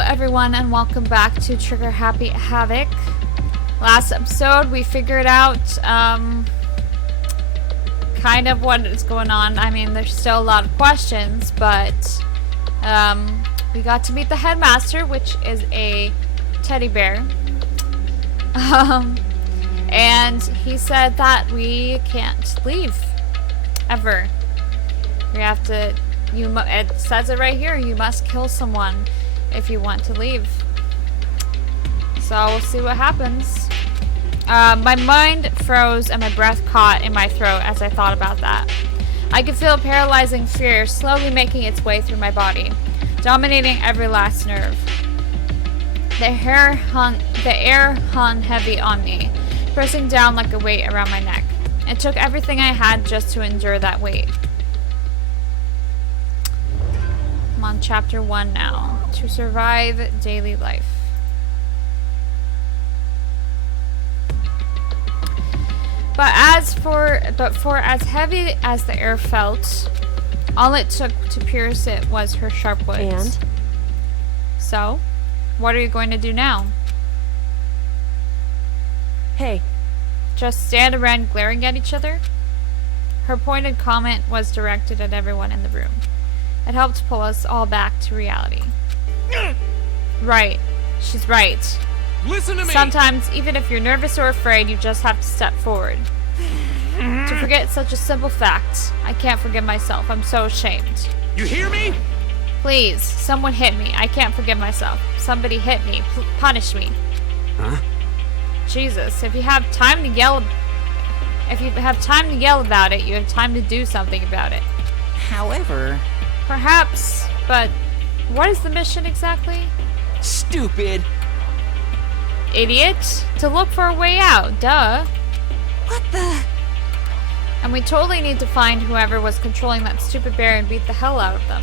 everyone, and welcome back to Trigger Happy Havoc. Last episode, we figured out kind of what is going on. I mean, there's still a lot of questions, but we got to meet the headmaster, which is a teddy bear. And he said that we can't leave ever. We have to. It says it right here. You must kill someone if you want to leave. So we'll see what happens. My mind froze and my breath caught in my throat as I thought about that. I could feel paralyzing fear slowly making its way through my body, dominating every last nerve. The air hung heavy on me, pressing down like a weight around my neck. It took everything I had just to endure that weight. I'm on chapter 1 now. To survive daily life. But for as heavy as the air felt, all it took to pierce it was her sharp words. And? So, what are you going to do now? Hey. Just stand around glaring at each other? Her pointed comment was directed at everyone in the room. It helped pull us all back to reality. Right. She's right. Listen to me! Sometimes, even if you're nervous or afraid, you just have to step forward. To forget such a simple fact, I can't forgive myself. I'm so ashamed. You hear me? Please, someone hit me. I can't forgive myself. Somebody hit me. Punish me. Huh? Jesus, if you have time to yell about it, you have time to do something about it. However... Perhaps, but what is the mission exactly? Stupid! Idiot! To look for a way out, duh. What the... And we totally need to find whoever was controlling that stupid bear and beat the hell out of them.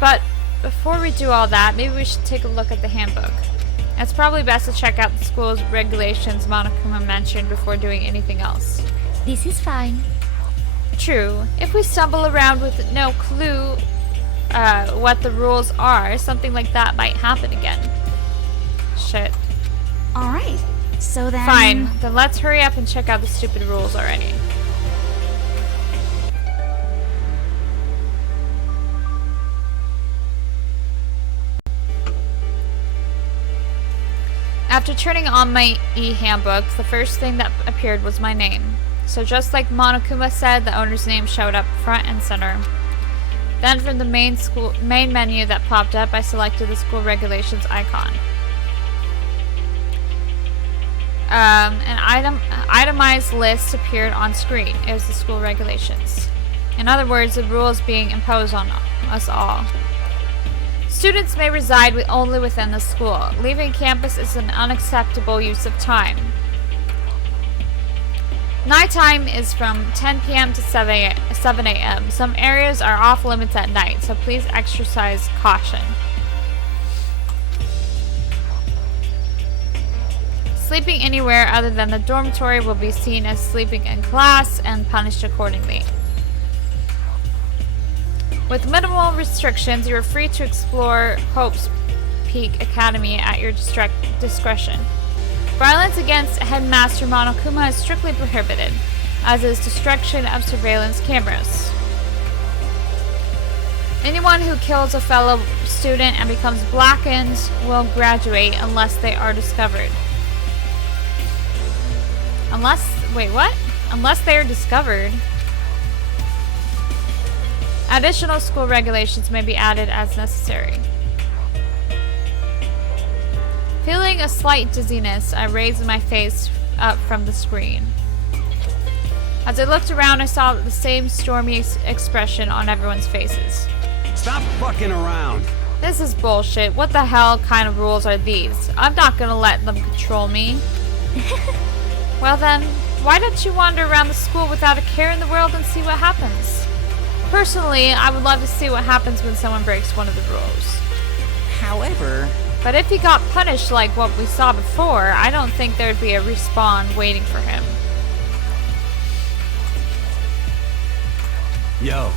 But before we do all that, maybe we should take a look at the handbook. It's probably best to check out the school's regulations Monokuma mentioned before doing anything else. This is fine. True. If we stumble around with no clue what the rules are, something like that might happen again. Shit. Alright, so then... Fine, then let's hurry up and check out the stupid rules already. After turning on my e-handbook, the first thing that appeared was my name. So just like Monokuma said, the owner's name showed up front and center. Then from the main menu that popped up, I selected the school regulations icon. An itemized list appeared on screen. It was the school regulations. In other words, the rules being imposed on us all. Students may reside only within the school. Leaving campus is an unacceptable use of time. Nighttime is from 10 p.m. to 7 a.m. Some areas are off limits at night, so please exercise caution. Sleeping anywhere other than the dormitory will be seen as sleeping in class and punished accordingly. With minimal restrictions, you are free to explore Hope's Peak Academy at your discretion. Violence against Headmaster Monokuma is strictly prohibited, as is destruction of surveillance cameras. Anyone who kills a fellow student and becomes blackened will graduate unless they are discovered. Unless they are discovered. Additional school regulations may be added as necessary. Feeling a slight dizziness, I raised my face up from the screen. As I looked around, I saw the same stormy expression on everyone's faces. Stop fucking around! This is bullshit. What the hell kind of rules are these? I'm not gonna let them control me. Well then, why don't you wander around the school without a care in the world and see what happens? Personally, I would love to see what happens when someone breaks one of the rules. However... But if he got punished like what we saw before, I don't think there'd be a respawn waiting for him. Yo.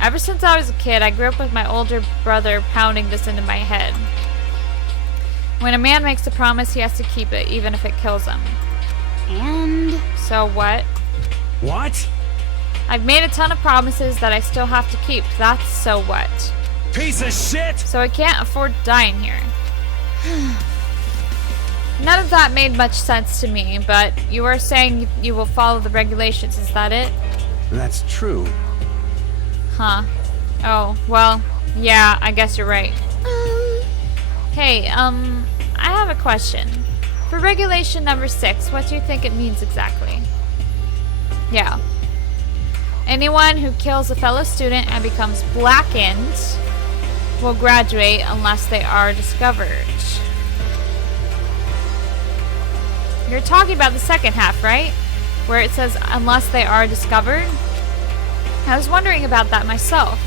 Ever since I was a kid, I grew up with my older brother pounding this into my head. When a man makes a promise, he has to keep it, even if it kills him. And So what? What? I've made a ton of promises that I still have to keep. That's so what? Piece of shit! So I can't afford to die in here. None of that made much sense to me, but you are saying you will follow the regulations, is that it? That's true. Huh. Oh, well, yeah, I guess you're right. Hey, I have a question. For regulation number 6, what do you think it means exactly? Yeah. Anyone who kills a fellow student and becomes blackened will graduate unless they are discovered. You're talking about the second half, right? Where it says, unless they are discovered? I was wondering about that myself.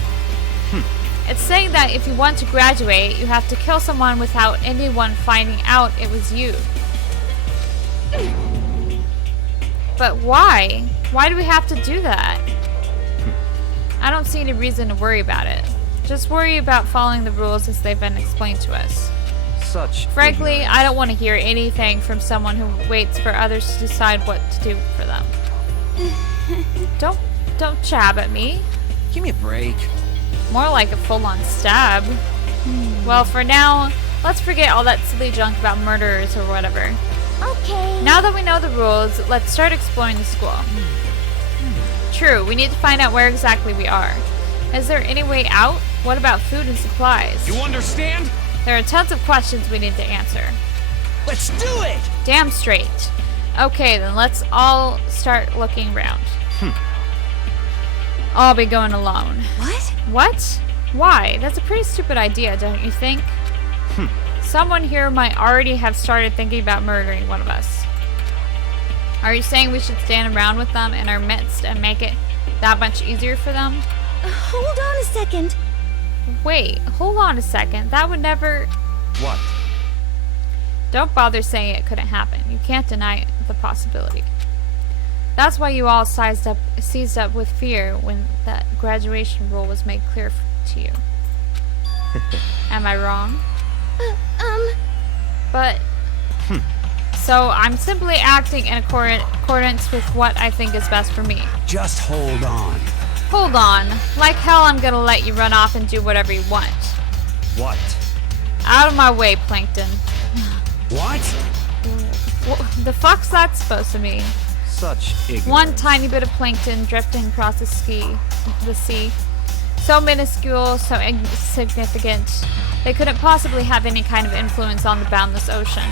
It's saying that if you want to graduate, you have to kill someone without anyone finding out it was you. But why? Why do we have to do that? I don't see any reason to worry about it. Just worry about following the rules as they've been explained to us. Such Frankly, ignorance. I don't want to hear anything from someone who waits for others to decide what to do for them. Don't jab at me. Give me a break. More like a full-on stab. Well, for now, let's forget all that silly junk about murderers or whatever. okay. Now that we know the rules, let's start exploring the school. True, we need to find out where exactly we are. Is there any way out? What about food and supplies? You understand? There are tons of questions we need to answer. Let's do it! Damn straight. Okay, then let's all start looking around. I'll be going alone. What? What? Why? That's a pretty stupid idea, don't you think? Someone here might already have started thinking about murdering one of us. Are you saying we should stand around with them in our midst and make it that much easier for them? Hold on a second. Wait, hold on a second. That would never... What? Don't bother saying it couldn't happen. You can't deny the possibility. That's why you all seized up with fear when that graduation rule was made clear to you. Am I wrong? But... So I'm simply acting in accordance with what I think is best for me. Just hold on. Hold on. Like hell I'm gonna let you run off and do whatever you want. What? Out of my way, Plankton. What? The fuck's that supposed to mean? Such ignorance. One tiny bit of plankton drifting across the sea. So minuscule, so insignificant. They couldn't possibly have any kind of influence on the boundless ocean.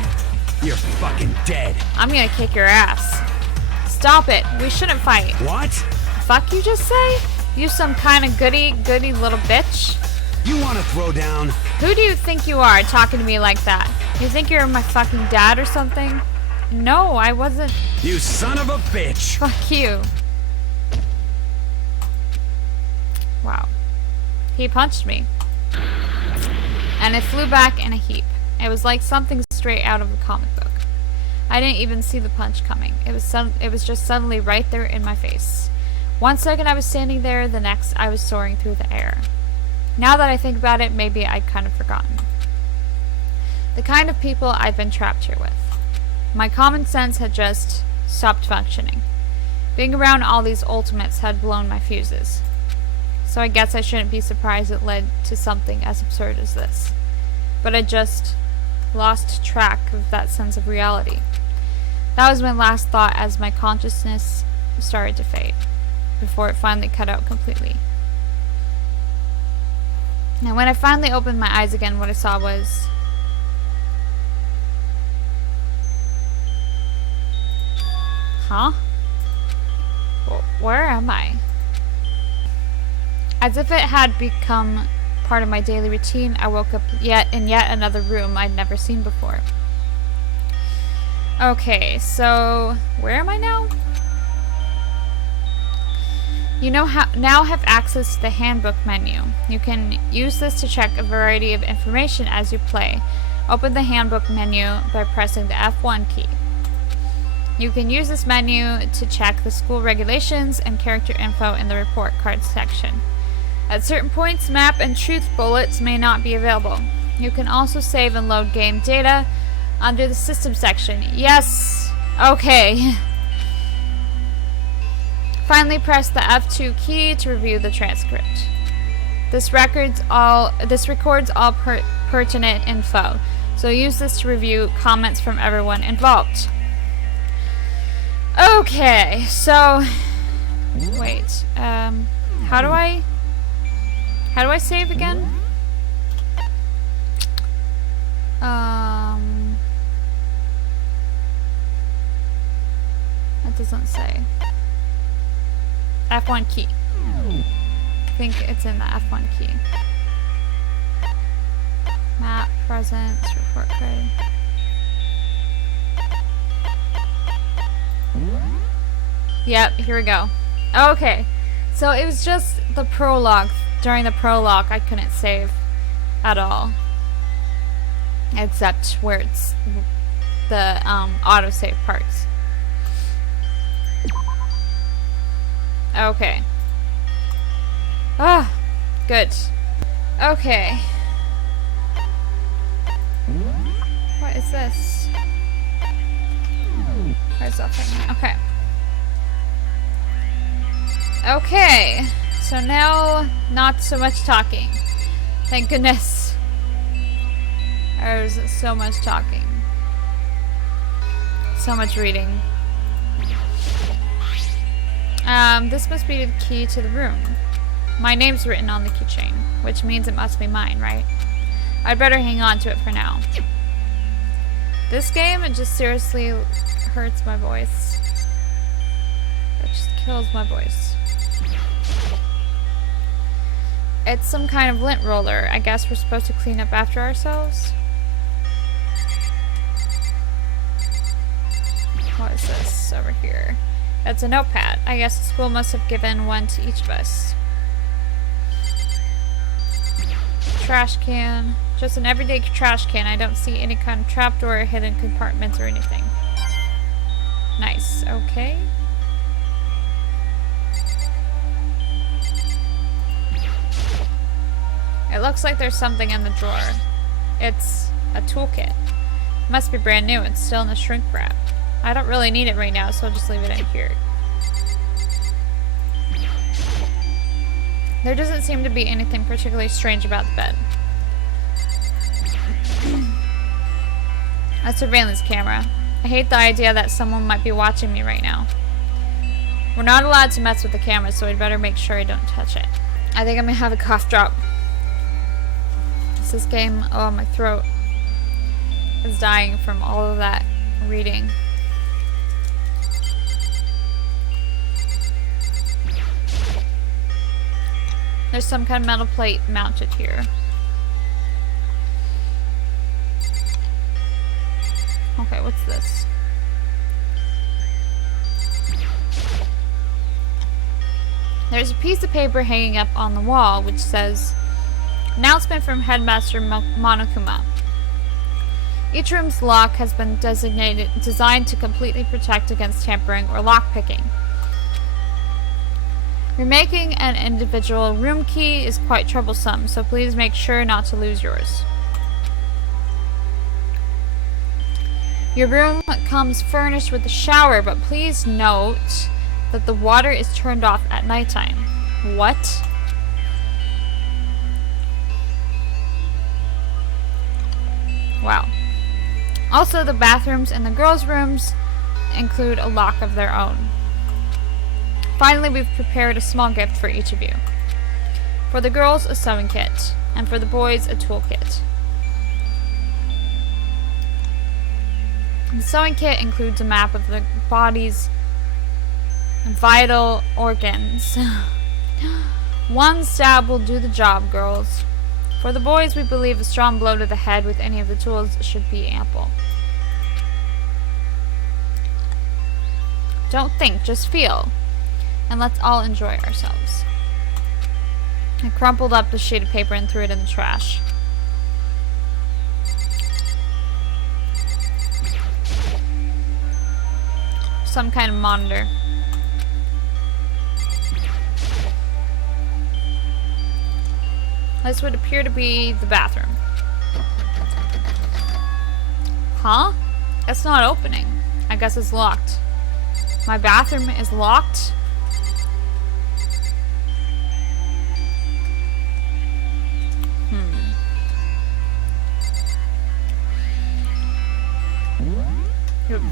You're fucking dead. I'm gonna kick your ass. Stop it. We shouldn't fight. What? Fuck you just say? You some kind of goody little bitch? You want to throw down? Who do you think you are talking to me like that? You think you're my fucking dad or something? No, I wasn't. You son of a bitch! Fuck you. Wow. He punched me. And it flew back in a heap. It was like something straight out of a comic book. I didn't even see the punch coming. It was just suddenly right there in my face. 1 second I was standing there, the next I was soaring through the air. Now that I think about it, maybe I'd kind of forgotten. The kind of people I've been trapped here with. My common sense had just stopped functioning. Being around all these ultimates had blown my fuses. So I guess I shouldn't be surprised it led to something as absurd as this. But I just lost track of that sense of reality. That was my last thought as my consciousness started to fade, before it finally cut out completely. Now when I finally opened my eyes again, what I saw was... Huh? Where am I? As if it had become part of my daily routine, I woke up in yet another room I'd never seen before. Okay, so where am I now? You now have access to the handbook menu. You can use this to check a variety of information as you play. Open the handbook menu by pressing the F1 key. You can use this menu to check the school regulations and character info in the report card section. At certain points, map and truth bullets may not be available. You can also save and load game data under the system section. Yes! Okay. Finally, press the F2 key to review the transcript. This records all pertinent info, so use this to review comments from everyone involved. Okay, so wait. How do I save again? It doesn't say. F1 key. I think it's in the F1 key. Map, presents, report card. Yep, here we go. Okay, so it was just the prologue. During the prologue, I couldn't save at all. Except where it's the autosave parts. Okay. Ah, good. Okay. What is this? Where's that thing? Okay. Okay. So now, not so much talking. Thank goodness. There's so much talking. So much reading. This must be the key to the room. My name's written on the keychain, which means it must be mine, right? I'd better hang on to it for now. This game, it just seriously hurts my voice. It just kills my voice. It's some kind of lint roller. I guess we're supposed to clean up after ourselves? What is this over here? It's a notepad. I guess the school must have given one to each of us. Trash can. Just an everyday trash can. I don't see any kind of trapdoor, hidden compartments, or anything. Nice. Okay. It looks like there's something in the drawer. It's a toolkit. Must be brand new. It's still in the shrink wrap. I don't really need it right now, so I'll just leave it in here. There doesn't seem to be anything particularly strange about the bed. A surveillance camera. I hate the idea that someone might be watching me right now. We're not allowed to mess with the camera, so I'd better make sure I don't touch it. I think I'm gonna have a cough drop. It's this game. Oh, my throat is dying from all of that reading. There's some kind of metal plate mounted here. Okay, what's this? There's a piece of paper hanging up on the wall which says, "Announcement from Headmaster Monokuma. Each room's lock has been designed to completely protect against tampering or lockpicking. Remaking an individual room key is quite troublesome, so please make sure not to lose yours. Your room comes furnished with a shower, but please note that the water is turned off at nighttime." What? Wow. Also, the bathrooms in the girls' rooms include a lock of their own. Finally, we've prepared a small gift for each of you. For the girls, a sewing kit, and for the boys, a toolkit. The sewing kit includes a map of the body's vital organs. One stab will do the job, girls. For the boys, we believe a strong blow to the head with any of the tools should be ample. Don't think, just feel. And let's all enjoy ourselves. I crumpled up the sheet of paper and threw it in the trash. Some kind of monitor. This would appear to be the bathroom. Huh? It's not opening. I guess it's locked. My bathroom is locked? Oops.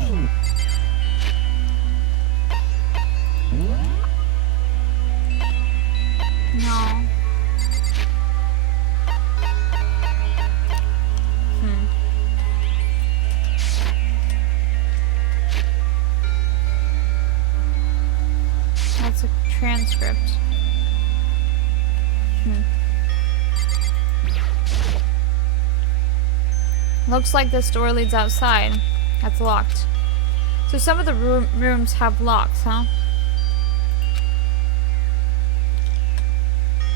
No. That's a transcript. Looks like this door leads outside. That's locked. So some of the rooms have locks, huh?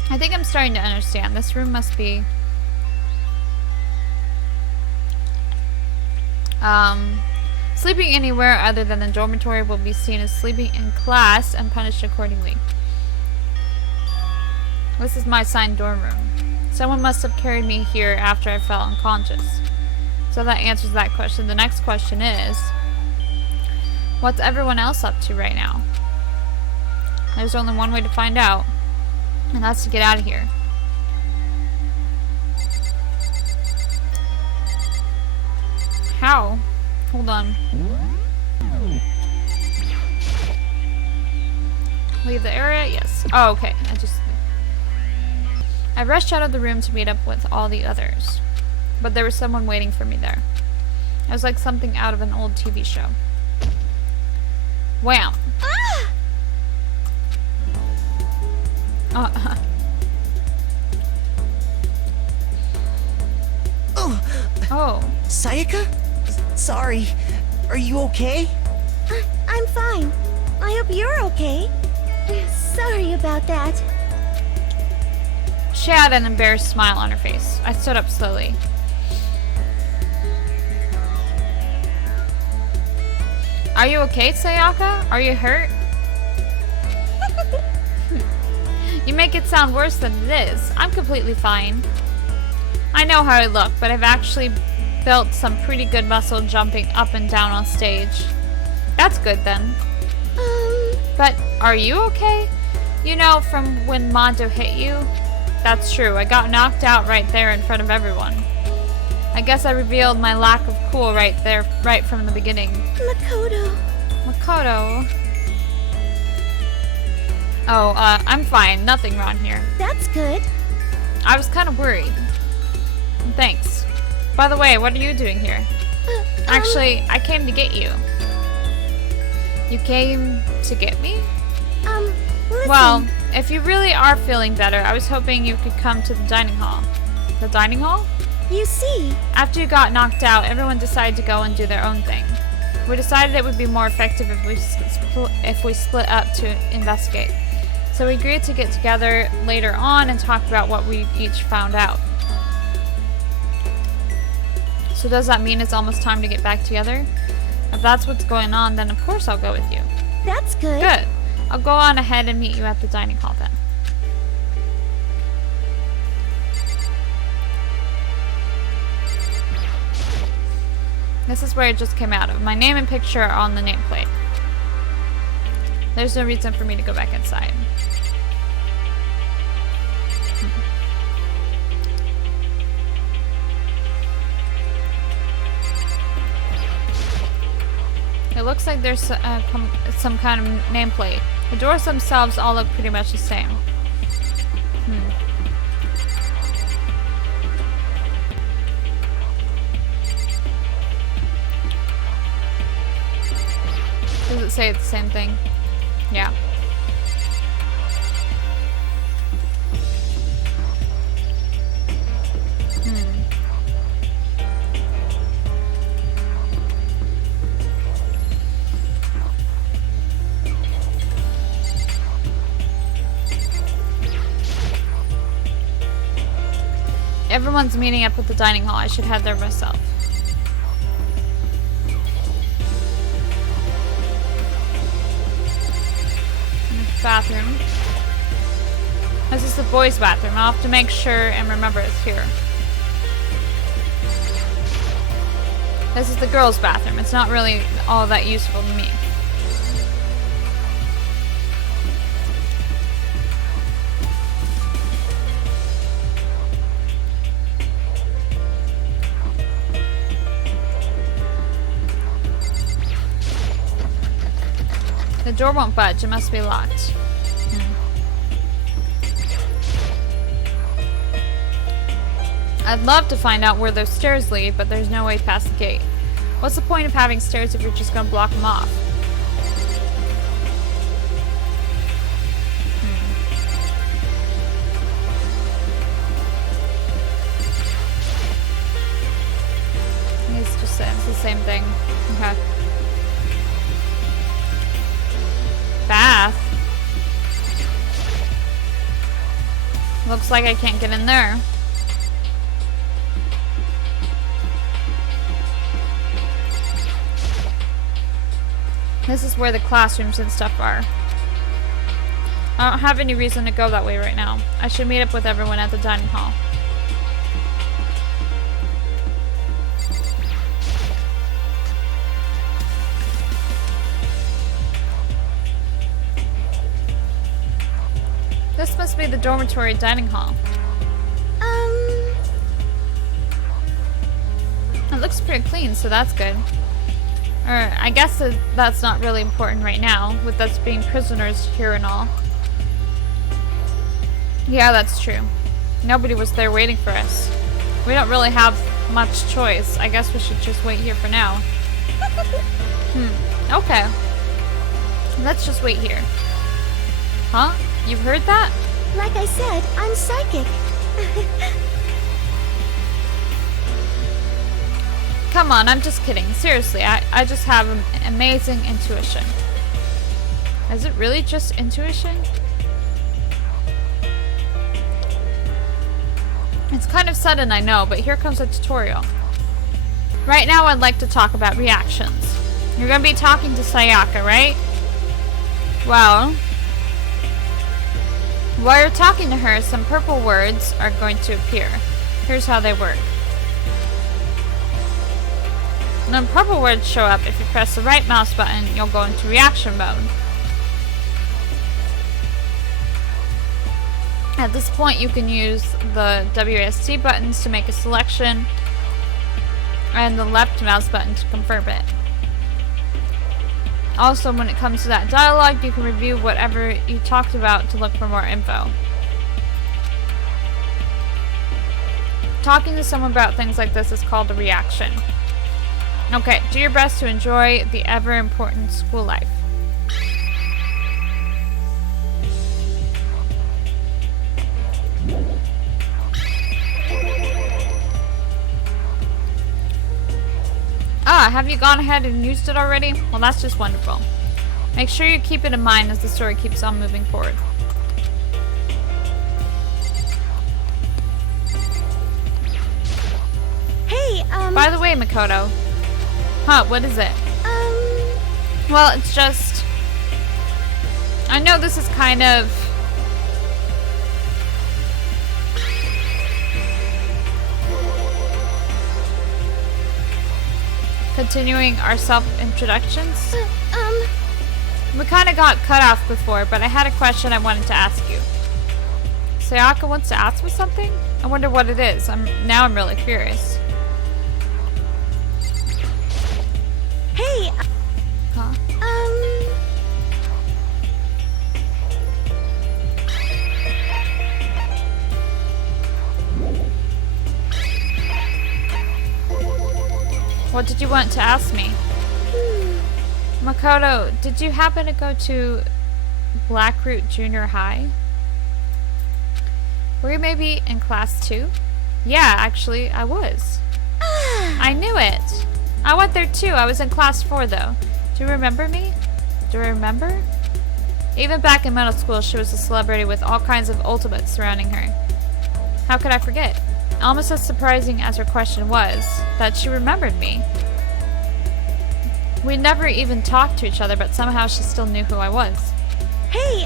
I think I'm starting to understand. This room must be... sleeping anywhere other than the dormitory will be seen as sleeping in class and punished accordingly. This is my assigned dorm room. Someone must have carried me here after I fell unconscious. So that answers that question. The next question is, what's everyone else up to right now? There's only one way to find out, and that's to get out of here. How? Hold on. Leave the area? Yes. Oh, okay. I rushed out of the room to meet up with all the others. But there was someone waiting for me there. It was like something out of an old TV show. Wham! Ah! Oh. Sayaka? Sorry. Are you okay? I'm fine. I hope you're okay. Sorry about that. She had an embarrassed smile on her face. I stood up slowly. Are you okay, Sayaka? Are you hurt? You make it sound worse than it is. I'm completely fine. I know how I look, but I've actually built some pretty good muscle jumping up and down on stage. That's good then. But are you okay? You know, from when Mondo hit you? That's true. I got knocked out right there in front of everyone. I guess I revealed my lack of cool right there, right from the beginning. Makoto. Makoto. Oh, I'm fine. Nothing wrong here. That's good. I was kind of worried. Thanks. By the way, what are you doing here? Actually, I came to get you. You came to get me? Listen. Well, if you really are feeling better, I was hoping you could come to the dining hall. The dining hall? You see, After you got knocked out, everyone decided to go and do their own thing. We decided it would be more effective if we split up to investigate. So we agreed to get together later on and talk about what we each found out. So does that mean it's almost time to get back together? If that's what's going on, then of course I'll go with you. that's good. Good. I'll go on ahead and meet you at the dining hall then. This is where it just came out of. My name and picture are on the nameplate. There's no reason for me to go back inside. It looks like there's some kind of nameplate. The doors themselves all look pretty much the same. Does it say it's the same thing? Yeah. Everyone's meeting up at the dining hall. I should head there myself. Bathroom. This is the boys' bathroom. I'll have to make sure and remember it's here. This is the girls' bathroom. It's not really all that useful to me. The door won't budge. It must be locked. I'd love to find out where those stairs lead, but there's no way past the gate. What's the point of having stairs if you're just gonna block them off? It's the same thing. Okay. Bath. Looks like I can't get in there. This is where the classrooms and stuff are. I don't have any reason to go that way right now. I should meet up with everyone at the dining hall. This must be the dormitory dining hall. It looks pretty clean, so that's good. Or, I guess that's not really important right now, with us being prisoners here and all. Yeah, that's true. Nobody was there waiting for us. We don't really have much choice. I guess we should just wait here for now. Okay. Let's just wait here. Huh? You've heard that? Like I said, I'm psychic. Come on, I'm just kidding. Seriously, I just have an amazing intuition. Is it really just intuition? It's kind of sudden, I know, but here comes a tutorial. Right now, I'd like to talk about reactions. You're going to be talking to Sayaka, right? Well, while you're talking to her, some purple words are going to appear. Here's how they work. When purple words show up, if you press the right mouse button, you'll go into reaction mode. At this point, you can use the WASD buttons to make a selection, and the left mouse button to confirm it. Also, when it comes to that dialogue, you can review whatever you talked about to look for more info. Talking to someone about things like this is called a reaction. Okay, do your best to enjoy the ever-important school life. Ah, have you gone ahead and used it already? Well, that's just wonderful. Make sure you keep it in mind as the story keeps on moving forward. Hey, By the way, Makoto. Huh, what is it? Well, it's just... I know this is kind of... continuing our self-introductions. We kind of got cut off before, but I had a question I wanted to ask you. Sayaka wants to ask me something? I wonder what it is. Now I'm really curious. Hey, Huh? What did you want to ask me? Makoto, did you happen to go to Blackroot Junior High? Were you maybe in class 2? Yeah, actually, I was. I knew it. I went there too. I was in class 4 though. Do you remember me? Do you remember? Even back in middle school, she was a celebrity with all kinds of ultimates surrounding her. How could I forget? Almost as surprising as her question was, that she remembered me. We never even talked to each other, but somehow she still knew who I was. hey,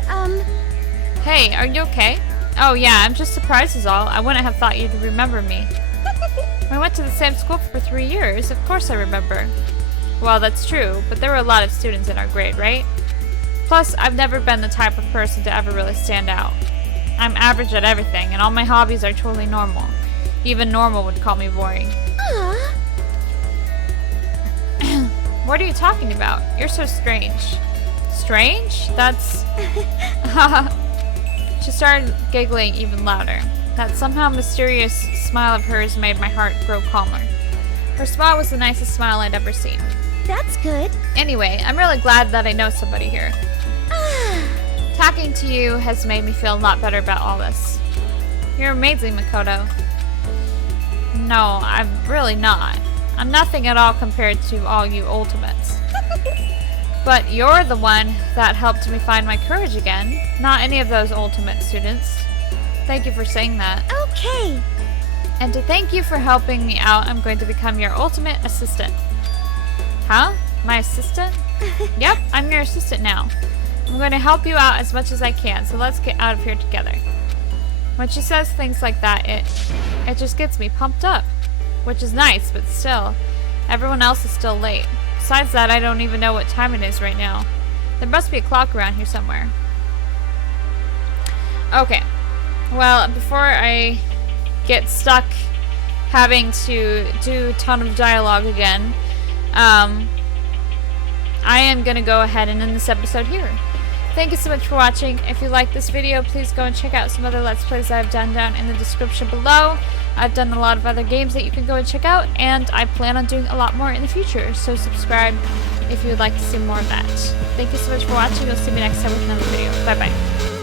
Hey, are you okay? Oh yeah, I'm just surprised is all. I wouldn't have thought you'd remember me. I went to the same school for 3 years. Of course I remember. Well, that's true, but there were a lot of students in our grade, right? Plus, I've never been the type of person to ever really stand out. I'm average at everything, and all my hobbies are totally normal. Even normal would call me boring. Aw. What are you talking about? You're so strange. Strange? That's... She started giggling even louder. That somehow mysterious smile of hers made my heart grow calmer. Her smile was the nicest smile I'd ever seen. That's good. Anyway, I'm really glad that I know somebody here. Talking to you has made me feel a lot better about all this. You're amazing, Makoto. No, I'm really not. I'm nothing at all compared to all you ultimates. But you're the one that helped me find my courage again, not any of those ultimate students. Thank you for saying that. Okay. And to thank you for helping me out, I'm going to become your ultimate assistant. Huh? My assistant? Yep, I'm your assistant now. I'm going to help you out as much as I can, so let's get out of here together. When she says things like that, it just gets me pumped up. Which is nice, but still, everyone else is still late. Besides that, I don't even know what time it is right now. There must be a clock around here somewhere. Okay. Well, before I get stuck having to do a ton of dialogue again, I am going to go ahead and end this episode here. Thank you so much for watching. If you like this video, please go and check out some other Let's Plays that I've done down in the description below. I've done a lot of other games that you can go and check out, and I plan on doing a lot more in the future, so subscribe if you would like to see more of that. Thank you so much for watching. We'll see you next time with another video. Bye bye.